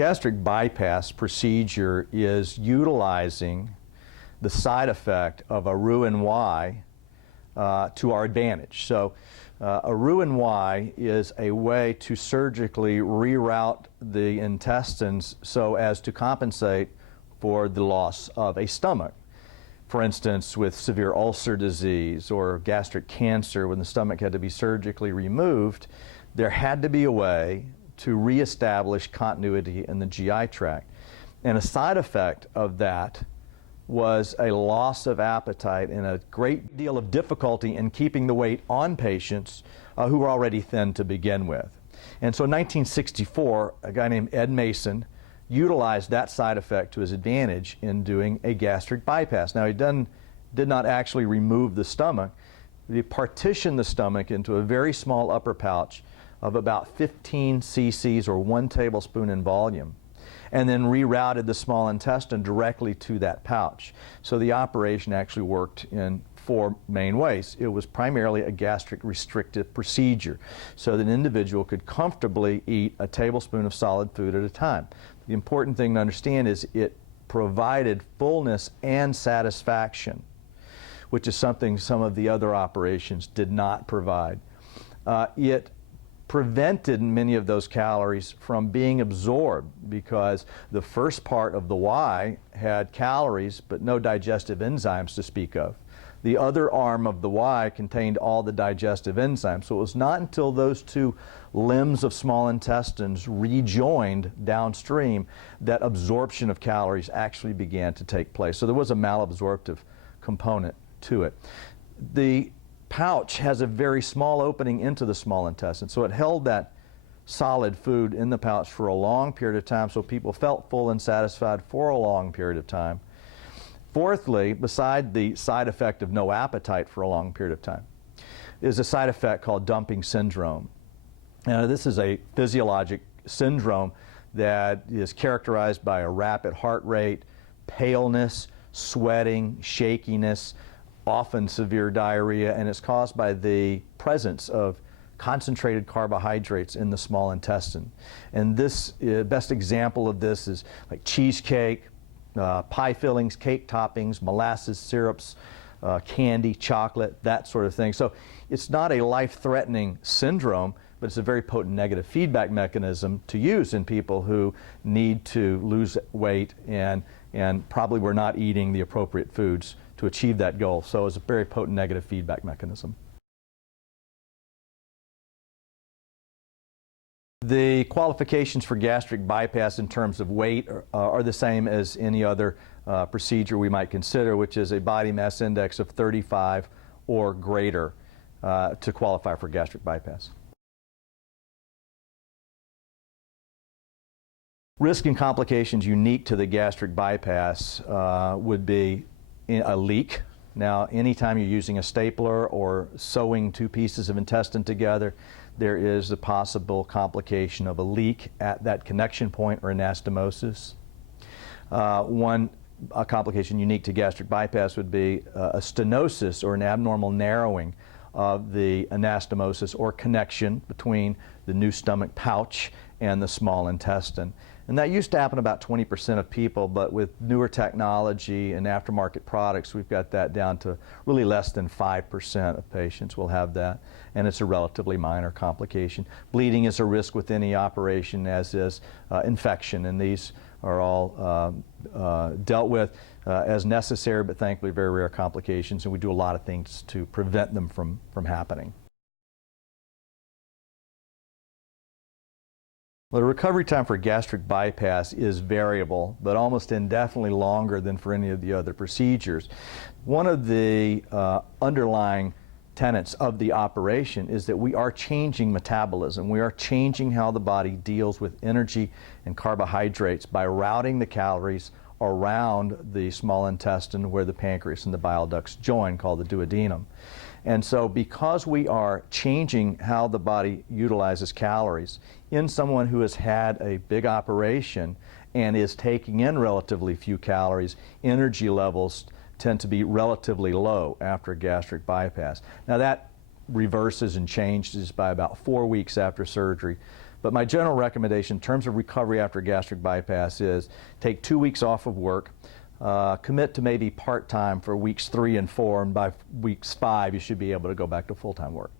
gastric bypass procedure is utilizing the side effect of a Roux-en-Y to our advantage. So a Roux-en-Y is a way to surgically reroute the intestines so as to compensate for the loss of a stomach. For instance, with severe ulcer disease or gastric cancer, when the stomach had to be surgically removed, there had to be a way to reestablish continuity in the GI tract. And a side effect of that was a loss of appetite and a great deal of difficulty in keeping the weight on patients who were already thin to begin with. And so in 1964, a guy named Ed Mason utilized that side effect to his advantage in doing a gastric bypass. Now, he did not actually remove the stomach. He partitioned the stomach into a very small upper pouch of about 15 cc's or 1 tablespoon in volume, and then rerouted the small intestine directly to that pouch. So the operation actually worked in 4 main ways. It was primarily a gastric restrictive procedure, so that an individual could comfortably eat a tablespoon of solid food at a time. The important thing to understand is it provided fullness and satisfaction, which is something some of the other operations did not provide. It prevented many of those calories from being absorbed because the first part of the Y had calories but no digestive enzymes to speak of. The other arm of the Y contained all the digestive enzymes. So it was not until those 2 limbs of small intestines rejoined downstream that absorption of calories actually began to take place. So there was a malabsorptive component to it. The pouch has a very small opening into the small intestine, so it held that solid food in the pouch for a long period of time, so people felt full and satisfied for a long period of time. Fourthly, beside the side effect of no appetite for a long period of time, is a side effect called dumping syndrome. Now, this is a physiologic syndrome that is characterized by a rapid heart rate, paleness, sweating, shakiness, often severe diarrhea, and it's caused by the presence of concentrated carbohydrates in the small intestine. And this best example of this is like cheesecake, pie fillings, cake toppings, molasses, syrups, candy, chocolate, that sort of thing. So it's not a life-threatening syndrome, but it's a very potent negative feedback mechanism to use in people who need to lose weight and probably were not eating the appropriate foods to achieve that goal. So it's a very potent negative feedback mechanism. The qualifications for gastric bypass in terms of weight are the same as any other procedure we might consider, which is a body mass index of 35 or greater to qualify for gastric bypass. Risk and complications unique to the gastric bypass would be a leak. Now, anytime you're using a stapler or sewing 2 pieces of intestine together, there is the possible complication of a leak at that connection point or anastomosis. One complication unique to gastric bypass would be a stenosis or an abnormal narrowing of the anastomosis or connection between the new stomach pouch and the small intestine. And that used to happen about 20% of people, but with newer technology and aftermarket products, we've got that down to really less than 5% of patients will have that, and it's a relatively minor complication. Bleeding is a risk with any operation, as is infection, and these are all dealt with as necessary, but thankfully very rare complications, and we do a lot of things to prevent them from happening. Well, the recovery time for gastric bypass is variable, but almost indefinitely longer than for any of the other procedures. One of the underlying tenets of the operation is that we are changing metabolism. We are changing how the body deals with energy and carbohydrates by routing the calories around the small intestine where the pancreas and the bile ducts join, called the duodenum. And so because we are changing how the body utilizes calories, in someone who has had a big operation and is taking in relatively few calories, energy levels tend to be relatively low after a gastric bypass. Now that reverses and changes by about 4 weeks after surgery. But my general recommendation in terms of recovery after gastric bypass is take 2 weeks off of work, commit to maybe part-time for weeks 3 and 4, and by weeks 5 you should be able to go back to full-time work.